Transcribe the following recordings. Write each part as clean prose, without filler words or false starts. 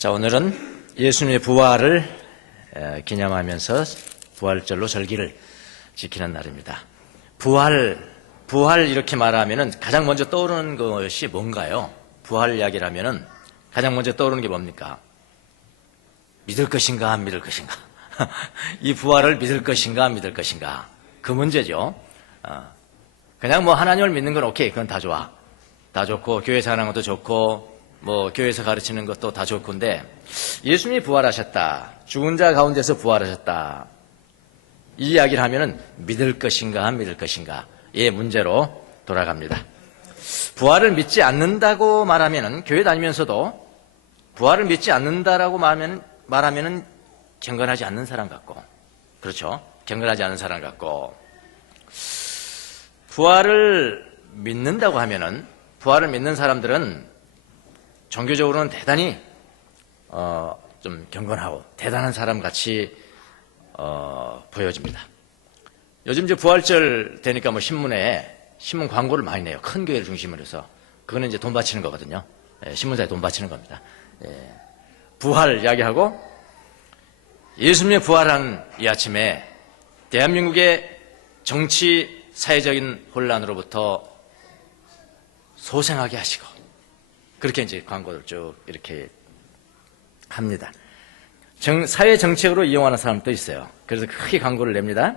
자, 오늘은 예수님의 부활을 기념하면서 부활절로 절기를 지키는 날입니다. 부활 이렇게 말하면은 가장 먼저 떠오르는 것이 뭔가요? 부활 이야기를 하면은 가장 먼저 떠오르는 게 뭡니까? 믿을 것인가, 안 믿을 것인가? 이 부활을 믿을 것인가, 안 믿을 것인가? 그 문제죠. 그냥 뭐 하나님을 믿는 건 오케이, 그건 다 좋아. 다 좋고, 교회에서 하는 것도 좋고, 뭐 교회에서 가르치는 것도 다 좋건데, 예수님이 부활하셨다, 죽은 자 가운데서 부활하셨다, 이 이야기를 하면은 믿을 것인가, 안 믿을 것인가? 의 문제로 돌아갑니다. 부활을 믿지 않는다고 말하면은, 교회 다니면서도 부활을 믿지 않는다라고 말하면은 경건하지 않는 사람 같고, 그렇죠? 경건하지 않은 사람 같고, 부활을 믿는다고 하면은, 부활을 믿는 사람들은 종교적으로는 대단히 좀 경건하고 대단한 사람 같이 보여집니다. 요즘 이제 부활절 되니까 뭐 신문 광고를 많이 내요. 큰 교회를 중심으로 해서. 그거는 이제 돈 바치는 거거든요. 신문사에 돈 바치는 겁니다. 부활 이야기하고, 예수님의 부활한 이 아침에 대한민국의 정치 사회적인 혼란으로부터 소생하게 하시고, 그렇게 이제 광고를 쭉 이렇게 합니다. 사회 정책으로 이용하는 사람도 있어요. 그래서 크게 광고를 냅니다.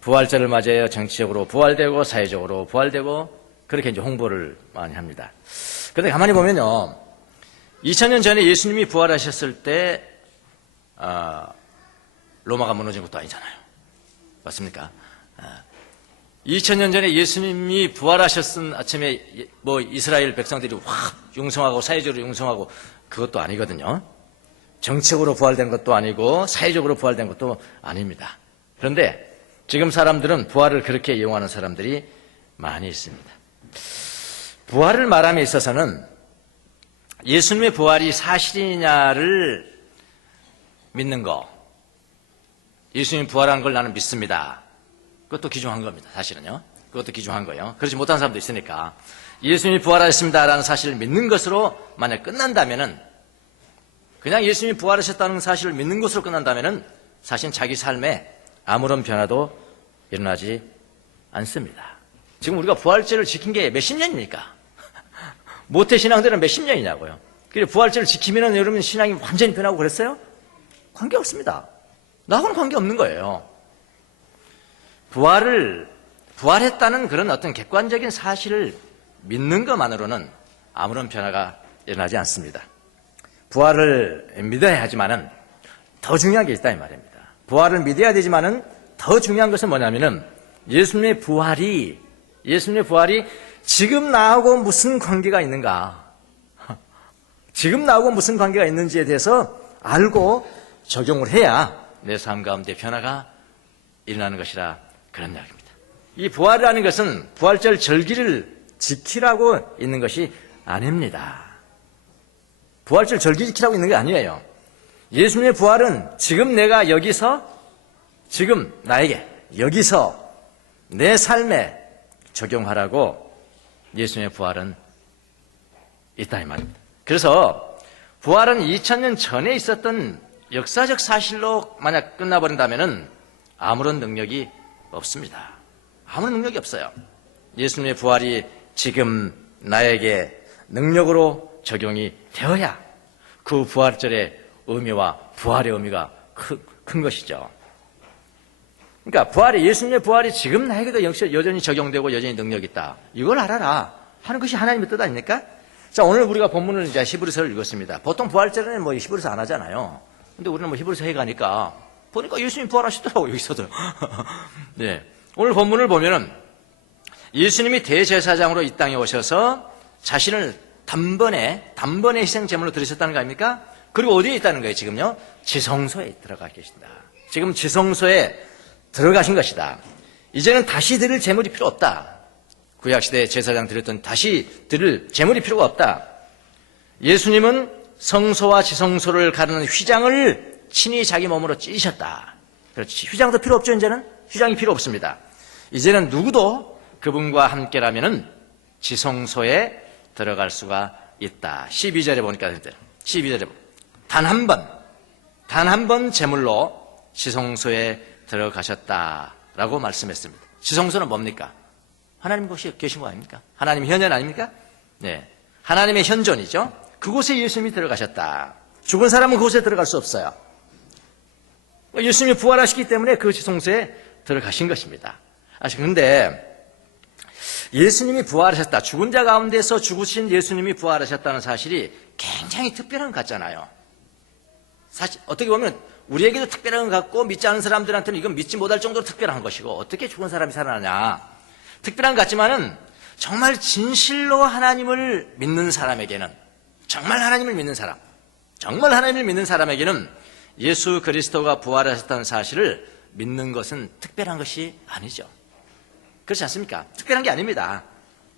부활절을 맞이하여 정치적으로 부활되고 사회적으로 부활되고, 그렇게 이제 홍보를 많이 합니다. 그런데 가만히 보면요, 2000년 전에 예수님이 부활하셨을 때 로마가 무너진 것도 아니잖아요. 맞습니까? 2000년 전에 예수님이 부활하셨은 아침에 뭐 이스라엘 백성들이 확 융성하고 사회적으로 융성하고, 그것도 아니거든요. 정책으로 부활된 것도 아니고 사회적으로 부활된 것도 아닙니다. 그런데 지금 사람들은 부활을 그렇게 이용하는 사람들이 많이 있습니다. 부활을 말함에 있어서는 예수님의 부활이 사실이냐를 믿는 거, 예수님이 부활한 걸 나는 믿습니다, 그것도 귀중한 겁니다. 사실은요. 그것도 귀중한 거예요. 그렇지 못한 사람도 있으니까. 예수님이 부활하셨습니다라는 사실을 믿는 것으로 만약 끝난다면은, 그냥 예수님이 부활하셨다는 사실을 믿는 것으로 끝난다면은 사실 자기 삶에 아무런 변화도 일어나지 않습니다. 지금 우리가 부활절을 지킨 게 몇십 년입니까? 모태신앙들은 몇십 년이냐고요. 그래, 부활절을 지키면은 여러분 신앙이 완전히 변하고 그랬어요? 관계없습니다. 나하고는 관계없는 거예요. 부활했다는 그런 어떤 객관적인 사실을 믿는 것만으로는 아무런 변화가 일어나지 않습니다. 부활을 믿어야 하지만은 더 중요한 게 있다 이 말입니다. 부활을 믿어야 되지만은 더 중요한 것은 뭐냐면은, 예수님의 부활이 지금 나하고 무슨 관계가 있는가, 지금 나하고 무슨 관계가 있는지에 대해서 알고 적용을 해야 내 삶 가운데 변화가 일어나는 것이라, 그런 이야기입니다. 이 부활이라는 것은 부활절 절기를 지키라고 있는 것이 아닙니다. 부활절 절기 지키라고 있는 게 아니에요. 예수님의 부활은 지금 내가 여기서, 지금 나에게 여기서 내 삶에 적용하라고 예수님의 부활은 있다 이 말입니다. 그래서 부활은 2000년 전에 있었던 역사적 사실로 만약 끝나버린다면은 아무런 능력이 없습니다. 아무런 능력이 없어요. 예수님의 부활이 지금 나에게 능력으로 적용이 되어야 그 부활절의 의미와 부활의 의미가 큰 것이죠. 그러니까 예수님의 부활이 지금 나에게도 여전히 적용되고 여전히 능력이 있다, 이걸 알아라 하는 것이 하나님의 뜻 아닙니까? 자, 오늘 우리가 본문을 이제 히브리서를 읽었습니다. 보통 부활절에는 뭐 히브리서 안 하잖아요. 근데 우리는 뭐 히브리서 해가니까 보니까 예수님이 부활하시더라고요, 여기서도. 네. 오늘 본문을 보면은 예수님이 대제사장으로 이 땅에 오셔서 자신을 단번에 희생 제물로 드리셨다는 거 아닙니까? 그리고 어디에 있다는 거예요, 지금요? 지성소에 들어가 계신다. 지금 지성소에 들어가신 것이다. 이제는 다시 드릴 제물이 필요 없다. 구약시대 제사장 드렸던 다시 드릴 제물이 필요가 없다. 예수님은 성소와 지성소를 가르는 휘장을 친히 자기 몸으로 찢으셨다. 그렇지. 휘장도 필요 없죠, 이제는? 휘장이 필요 없습니다. 이제는 누구도 그분과 함께라면은 지성소에 들어갈 수가 있다. 12절에 보니까 12절에 단 한 번 제물로 지성소에 들어가셨다라고 말씀했습니다. 지성소는 뭡니까? 하나님 곳이 계신 거 아닙니까? 하나님 현현 아닙니까? 네, 하나님의 현존이죠. 그곳에 예수님이 들어가셨다. 죽은 사람은 그곳에 들어갈 수 없어요. 예수님이 부활하시기 때문에 그 지성소에 들어가신 것입니다. 그런데 예수님이 부활하셨다. 죽은 자 가운데서 죽으신 예수님이 부활하셨다는 사실이 굉장히 특별한 것 같잖아요. 사실 어떻게 보면 우리에게도 특별한 것 같고 믿지 않는 사람들한테는 이건 믿지 못할 정도로 특별한 것이고 어떻게 죽은 사람이 살아나냐. 특별한 것 같지만은 정말 진실로 하나님을 믿는 사람에게는 정말 하나님을 믿는 사람에게는 예수 그리스도가 부활하셨다는 사실을 믿는 것은 특별한 것이 아니죠. 그렇지 않습니까? 특별한 게 아닙니다.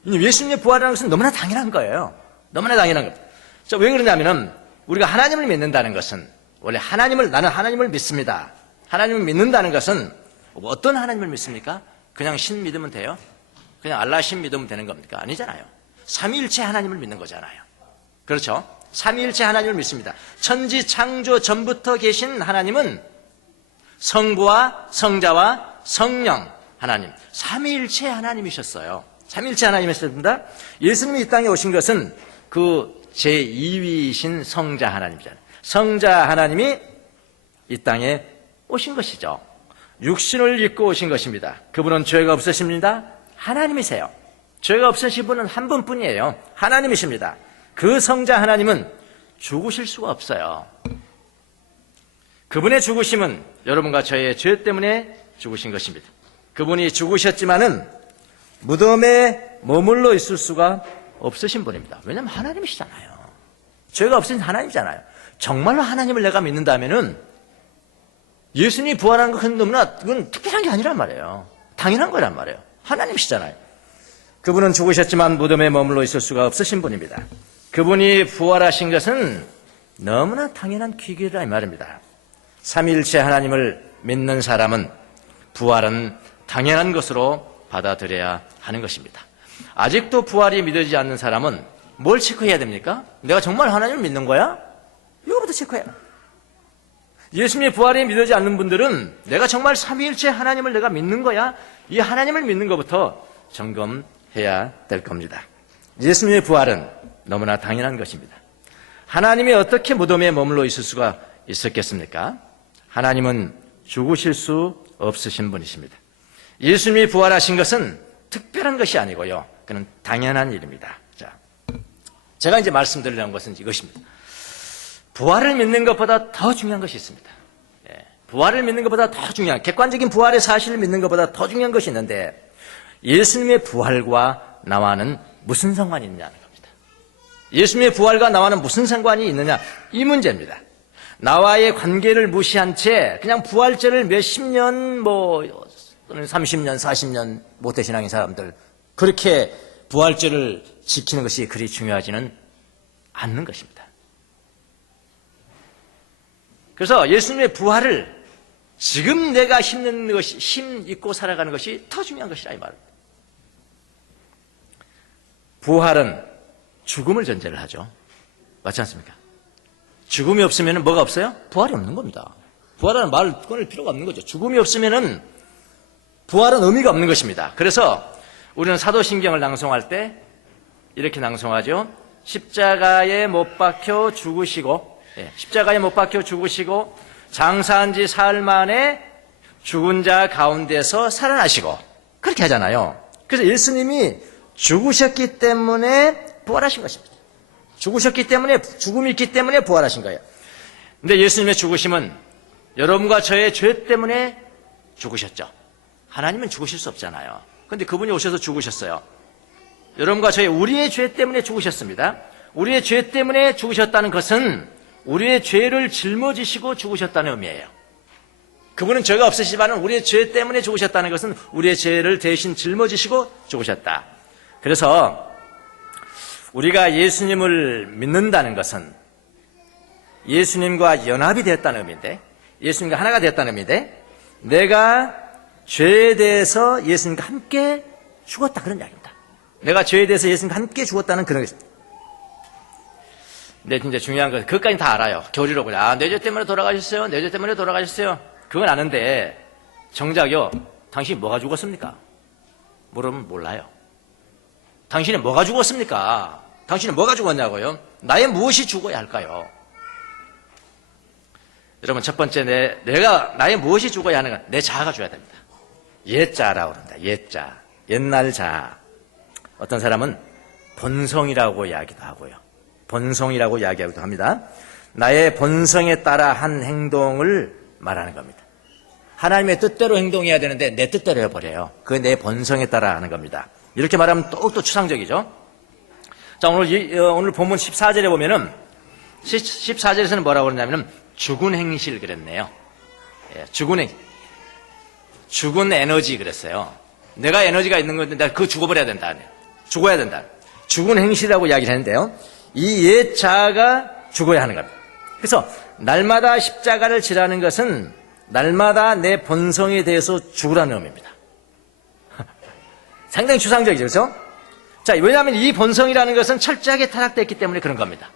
예수님의 부활이라는 것은 너무나 당연한 거예요. 너무나 당연한 겁니다. 왜 그러냐면은 우리가 하나님을 믿는다는 것은 원래 나는 하나님을 믿습니다. 하나님을 믿는다는 것은 어떤 하나님을 믿습니까? 그냥 신 믿으면 돼요? 그냥 알라 신 믿으면 되는 겁니까? 아니잖아요. 삼위일체 하나님을 믿는 거잖아요. 그렇죠? 삼위일체 하나님을 믿습니다. 천지 창조 전부터 계신 하나님은 성부와 성자와 성령 하나님, 삼위일체 하나님이셨어요. 삼위일체 하나님이셨습니다. 예수님이 이 땅에 오신 것은 그 제2위이신 성자 하나님이잖아요. 성자 하나님이 이 땅에 오신 것이죠. 육신을 입고 오신 것입니다. 그분은 죄가 없으십니다. 하나님이세요. 죄가 없으신 분은 한 분뿐이에요. 하나님이십니다. 그 성자 하나님은 죽으실 수가 없어요. 그분의 죽으심은 여러분과 저의 죄 때문에 죽으신 것입니다. 그분이 죽으셨지만은 무덤에 머물러 있을 수가 없으신 분입니다. 왜냐하면 하나님이시잖아요. 죄가 없으신 하나님이잖아요. 정말로 하나님을 내가 믿는다면은 예수님이 부활한 것은 너무나 그건 특별한 게 아니란 말이에요. 당연한 거란 말이에요. 하나님이시잖아요. 그분은 죽으셨지만 무덤에 머물러 있을 수가 없으신 분입니다. 그분이 부활하신 것은 너무나 당연한 기계라 이 말입니다. 삼위일체 하나님을 믿는 사람은 부활은 당연한 것으로 받아들여야 하는 것입니다. 아직도 부활이 믿어지지 않는 사람은 뭘 체크해야 됩니까? 내가 정말 하나님을 믿는 거야? 이거부터 체크해야. 예수님의 부활이 믿어지지 않는 분들은 내가 정말 삼위일체 하나님을 내가 믿는 거야? 이 하나님을 믿는 것부터 점검해야 될 겁니다. 예수님의 부활은 너무나 당연한 것입니다. 하나님이 어떻게 무덤에 머물러 있을 수가 있었겠습니까? 하나님은 죽으실 수 없으신 분이십니다. 예수님이 부활하신 것은 특별한 것이 아니고요. 그는 당연한 일입니다. 제가 이제 말씀드리려는 것은 이것입니다. 부활을 믿는 것보다 더 중요한 것이 있습니다. 부활을 믿는 것보다 더 중요한, 객관적인 부활의 사실을 믿는 것보다 더 중요한 것이 있는데 예수님의 부활과 나와는 무슨 상관이 있느냐는 겁니다. 예수님의 부활과 나와는 무슨 상관이 있느냐, 이 문제입니다. 나와의 관계를 무시한 채 그냥 부활절을 몇십 년 또는 30년, 40년 모태신앙인 사람들 그렇게 부활절을 지키는 것이 그리 중요하지는 않는 것입니다. 그래서 예수님의 부활을 지금 내가 힘 있고 살아가는 것이 더 중요한 것이라 이 말입니다. 부활은 죽음을 전제를 하죠. 맞지 않습니까? 죽음이 없으면 뭐가 없어요? 부활이 없는 겁니다. 부활하는 말을 꺼낼 필요가 없는 거죠. 죽음이 없으면 부활은 의미가 없는 것입니다. 그래서 우리는 사도신경을 낭송할 때 이렇게 낭송하죠. 십자가에 못 박혀 죽으시고 장사한 지 사흘 만에 죽은 자 가운데서 살아나시고 그렇게 하잖아요. 그래서 예수님이 죽으셨기 때문에 부활하신 것입니다. 죽으셨기 때문에, 죽음이 있기 때문에 부활하신 거예요. 근데 예수님의 죽으심은 여러분과 저의 죄 때문에 죽으셨죠. 하나님은 죽으실 수 없잖아요. 그런데 그분이 오셔서 죽으셨어요. 여러분과 우리의 죄 때문에 죽으셨습니다. 우리의 죄 때문에 죽으셨다는 것은 우리의 죄를 짊어지시고 죽으셨다는 의미예요. 그분은 죄가 없으시지만 우리의 죄 때문에 죽으셨다는 것은 우리의 죄를 대신 짊어지시고 죽으셨다. 그래서 우리가 예수님을 믿는다는 것은 예수님과 연합이 되었다는 의미인데, 예수님과 하나가 되었다는 의미인데, 내가 죄에 대해서 예수님과 함께 죽었다 그런 이야기입니다. 내가 죄에 대해서 예수님과 함께 죽었다는 그런 것입니다. 근데 진짜 중요한 건 그것까지는 다 알아요. 교리로 그냥 뇌죄 때문에 돌아가셨어요. 뇌죄 때문에 돌아가셨어요. 그건 아는데 정작요. 당신이 뭐가 죽었습니까? 물으면 몰라요. 당신이 뭐가 죽었습니까? 당신이 뭐가 죽었냐고요? 나의 무엇이 죽어야 할까요? 여러분 첫 번째 내가 나의 무엇이 죽어야 하는가? 내 자아가 죽어야 됩니다. 옛자라고 그런다. 옛자. 옛날 자아. 어떤 사람은 본성이라고 이야기도 하고요. 본성이라고 이야기하기도 합니다. 나의 본성에 따라 한 행동을 말하는 겁니다. 하나님의 뜻대로 행동해야 되는데 내 뜻대로 해버려요. 그게 내 본성에 따라 하는 겁니다. 이렇게 말하면 더욱더 추상적이죠. 자, 오늘 본문 14절에 보면은 14절에서는 뭐라고 그러냐면은 죽은 행실 그랬네요. 예, 죽은 에너지 그랬어요. 내가 에너지가 있는 건데 내가 그거 죽어버려야 된다. 죽어야 된다. 죽은 행실이라고 이야기를 했는데요. 이 옛 자아가 죽어야 하는 겁니다. 그래서 날마다 십자가를 지라는 것은 날마다 내 본성에 대해서 죽으라는 의미입니다. 상당히 추상적이죠. 그렇죠? 자, 왜냐하면 이 본성이라는 것은 철저하게 타락됐기 때문에 그런 겁니다.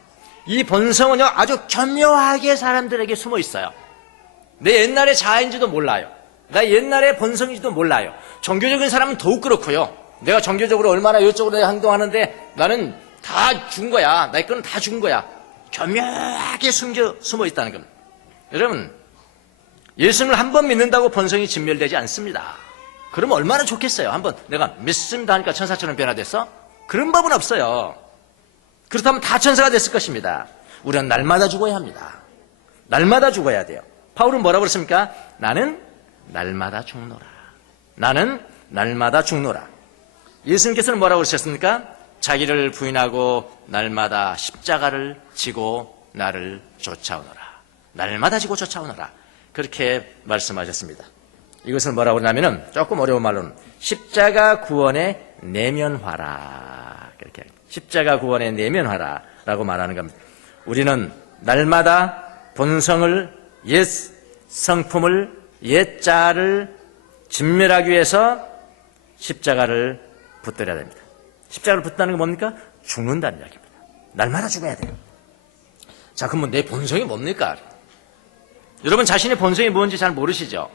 이 본성은요, 아주 교묘하게 사람들에게 숨어 있어요. 내 옛날의 자아인지도 몰라요. 나 옛날의 본성인지도 몰라요. 종교적인 사람은 더욱 그렇고요. 내가 종교적으로 얼마나 이쪽으로 행동하는데 나는 다 죽은 거야. 나의 거는 다 죽은 거야. 교묘하게 숨어 있다는 겁니다. 여러분, 예수님을 한 번 믿는다고 본성이 진멸되지 않습니다. 그러면 얼마나 좋겠어요. 한번 내가 믿습니다 하니까 천사처럼 변화됐어? 그런 법은 없어요. 그렇다면 다 천사가 됐을 것입니다. 우리는 날마다 죽어야 합니다. 날마다 죽어야 돼요. 바울은 뭐라고 그랬습니까? 나는 날마다 죽노라. 나는 날마다 죽노라. 예수님께서는 뭐라고 그러셨습니까? 자기를 부인하고 날마다 십자가를 지고 나를 쫓아오너라. 날마다 지고 쫓아오너라. 그렇게 말씀하셨습니다. 이것을 뭐라고 그러냐면은 조금 어려운 말로는 십자가 구원의 내면화라. 그렇게 십자가 구원의 내면화라라고 말하는 겁니다. 우리는 날마다 본성을 옛 성품을 옛 자아를 진멸하기 위해서 십자가를 붙들어야 됩니다. 십자가를 붙다는 게 뭡니까? 죽는다는 이야기입니다. 날마다 죽어야 돼요. 자, 그러면 내 본성이 뭡니까? 여러분 자신의 본성이 뭔지 잘 모르시죠?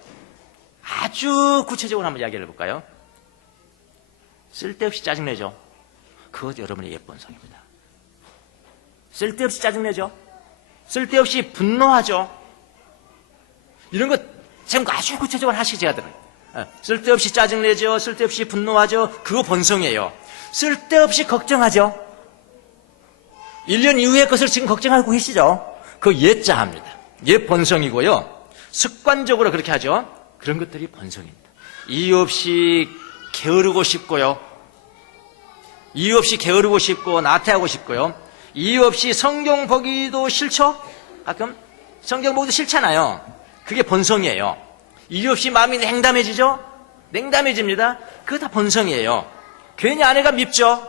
아주 구체적으로 한번 이야기를 해볼까요? 쓸데없이 짜증내죠? 그것 여러분의 옛 본성입니다. 쓸데없이 짜증내죠? 쓸데없이 분노하죠? 이런 것 지금 아주 구체적으로 하시기 제가 들어요. 쓸데없이 짜증내죠? 쓸데없이 분노하죠? 그거 본성이에요. 쓸데없이 걱정하죠? 1년 이후의 것을 지금 걱정하고 계시죠? 그거 옛자합니다. 옛 본성이고요. 습관적으로 그렇게 하죠? 그런 것들이 본성입니다. 이유 없이 게으르고 싶고요. 이유 없이 게으르고 싶고 나태하고 싶고요. 이유 없이 성경 보기도 싫죠? 가끔 성경 보기도 싫잖아요. 그게 본성이에요. 이유 없이 마음이 냉담해지죠? 냉담해집니다. 그거 다 본성이에요. 괜히 아내가 밉죠?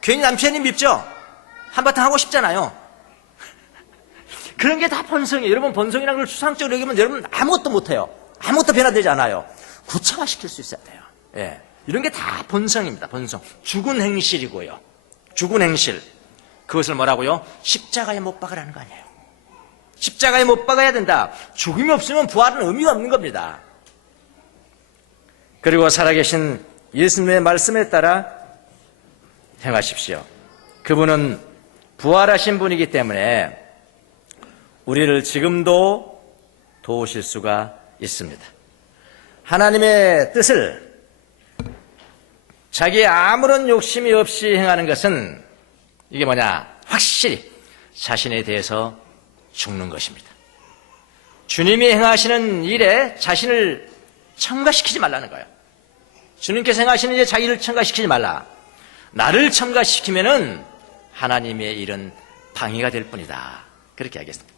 괜히 남편이 밉죠? 한바탕 하고 싶잖아요. 그런 게 다 본성이에요. 여러분 본성이라는 걸 추상적으로 얘기하면 여러분 아무것도 못해요. 아무것도 변화되지 않아요. 구체화시킬 수 있어야 돼요. 예. 이런 게 다 본성입니다. 본성. 죽은 행실이고요. 죽은 행실. 그것을 뭐라고요? 십자가에 못 박으라는 거 아니에요. 십자가에 못 박아야 된다. 죽음이 없으면 부활은 의미가 없는 겁니다. 그리고 살아계신 예수님의 말씀에 따라 행하십시오. 그분은 부활하신 분이기 때문에 우리를 지금도 도우실 수가 있습니다. 하나님의 뜻을 자기의 아무런 욕심이 없이 행하는 것은 이게 뭐냐? 확실히 자신에 대해서 죽는 것입니다. 주님이 행하시는 일에 자신을 첨가시키지 말라는 거예요. 주님께서 행하시는 일에 자기를 첨가시키지 말라. 나를 첨가시키면은 하나님의 일은 방해가 될 뿐이다. 그렇게 하겠습니다.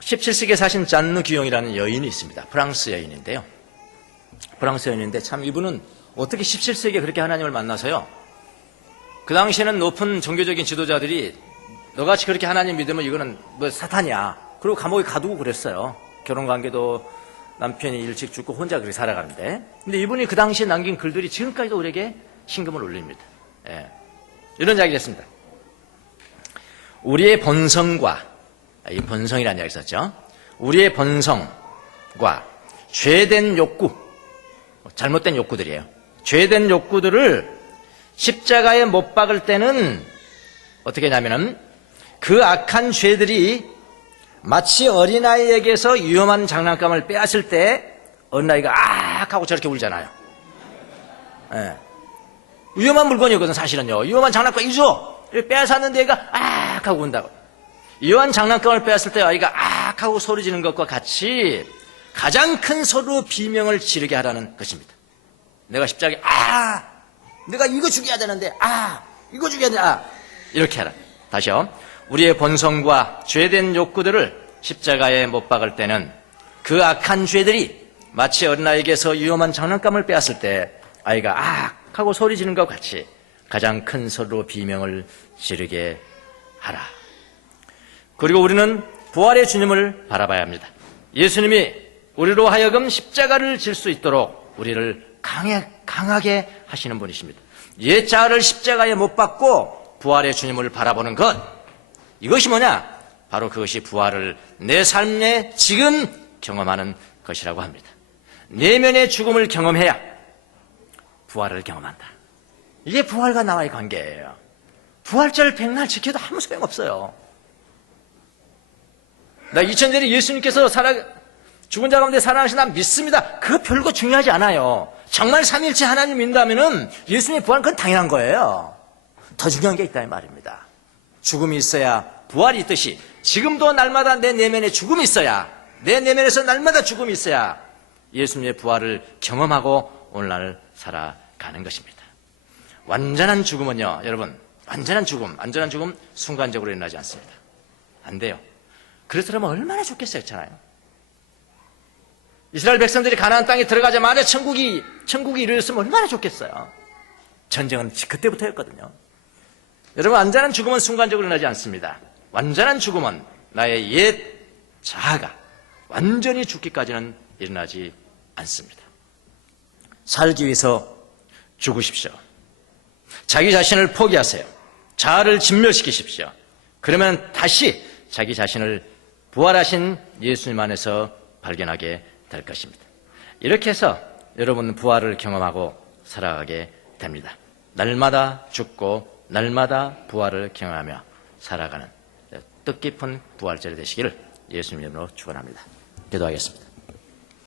17세기에 사신 잔느 규영이라는 여인이 있습니다. 프랑스 여인인데요. 프랑스 여인인데 참 이분은 어떻게 17세기에 그렇게 하나님을 만나서요. 그 당시에는 높은 종교적인 지도자들이 너같이 그렇게 하나님 믿으면 이거는 뭐 사탄이야. 그리고 감옥에 가두고 그랬어요. 결혼관계도 남편이 일찍 죽고 혼자 그렇게 살아가는데. 근데 이분이 그 당시에 남긴 글들이 지금까지도 우리에게 신금을 울립니다. 예. 이런 이야기를 했습니다. 우리의 본성과, 이 본성이라는 이야기 썼죠. 우리의 본성과 죄된 욕구, 잘못된 욕구들이에요. 죄된 욕구들을 십자가에 못 박을 때는 어떻게 하냐면은 그 악한 죄들이 마치 어린아이에게서 위험한 장난감을 빼앗을 때 어린아이가 악 하고 저렇게 울잖아요. 예. 위험한 물건이거든 사실은요. 위험한 장난감 이죠. 빼앗았는데 얘가 악 하고 운다고. 위험한 장난감을 빼앗을 때 아이가 악 하고 소리 지르는 것과 같이 가장 큰 소리로 비명을 지르게 하라는 것입니다. 내가 십자가에 내가 이거 죽여야 되는데 이거 죽여야 돼 이렇게 하라. 다시요. 우리의 본성과 죄된 욕구들을 십자가에 못 박을 때는 그 악한 죄들이 마치 어린아이에게서 위험한 장난감을 빼앗을 때 아이가 악 하고 소리 지르는 것과 같이 가장 큰 소리로 비명을 지르게 하라. 그리고 우리는 부활의 주님을 바라봐야 합니다. 예수님이 우리로 하여금 십자가를 질 수 있도록 우리를 강하게 하시는 분이십니다. 옛 자아를 십자가에 못 박고 부활의 주님을 바라보는 것, 이것이 뭐냐? 바로 그것이 부활을 내 삶에 지금 경험하는 것이라고 합니다. 내면의 죽음을 경험해야 부활을 경험한다. 이게 부활과 나와의 관계예요. 부활절 백날 지켜도 아무 소용없어요. 나 2000년 전에 예수님께서 죽은 자 가운데 살아나신 나 믿습니다. 그거 별거 중요하지 않아요. 정말 삼일째 하나님 믿는다면은 예수님의 부활은 그건 당연한 거예요. 더 중요한 게 있다 이 말입니다. 죽음이 있어야 부활이 있듯이 지금도 날마다 내 내면에 죽음이 있어야, 내 내면에서 날마다 죽음이 있어야 예수님의 부활을 경험하고 오늘날 살아가는 것입니다. 완전한 죽음은요, 여러분, 완전한 죽음 순간적으로 일어나지 않습니다. 안 돼요. 그렇더라면 얼마나 좋겠어요, 잖아요. 이스라엘 백성들이 가나안 땅에 들어가자마자 천국이 이루어졌으면 얼마나 좋겠어요. 전쟁은 그때부터였거든요. 여러분, 완전한 죽음은 순간적으로 일어나지 않습니다. 완전한 죽음은 나의 옛 자아가 완전히 죽기까지는 일어나지 않습니다. 살기 위해서 죽으십시오. 자기 자신을 포기하세요. 자아를 진멸시키십시오. 그러면 다시 자기 자신을 부활하신 예수님 안에서 발견하게 될 것입니다. 이렇게 해서 여러분은 부활을 경험하고 살아가게 됩니다. 날마다 죽고 날마다 부활을 경험하며 살아가는 뜻깊은 부활절이 되시기를 예수님 이름으로 축원합니다. 기도하겠습니다.